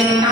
Amen.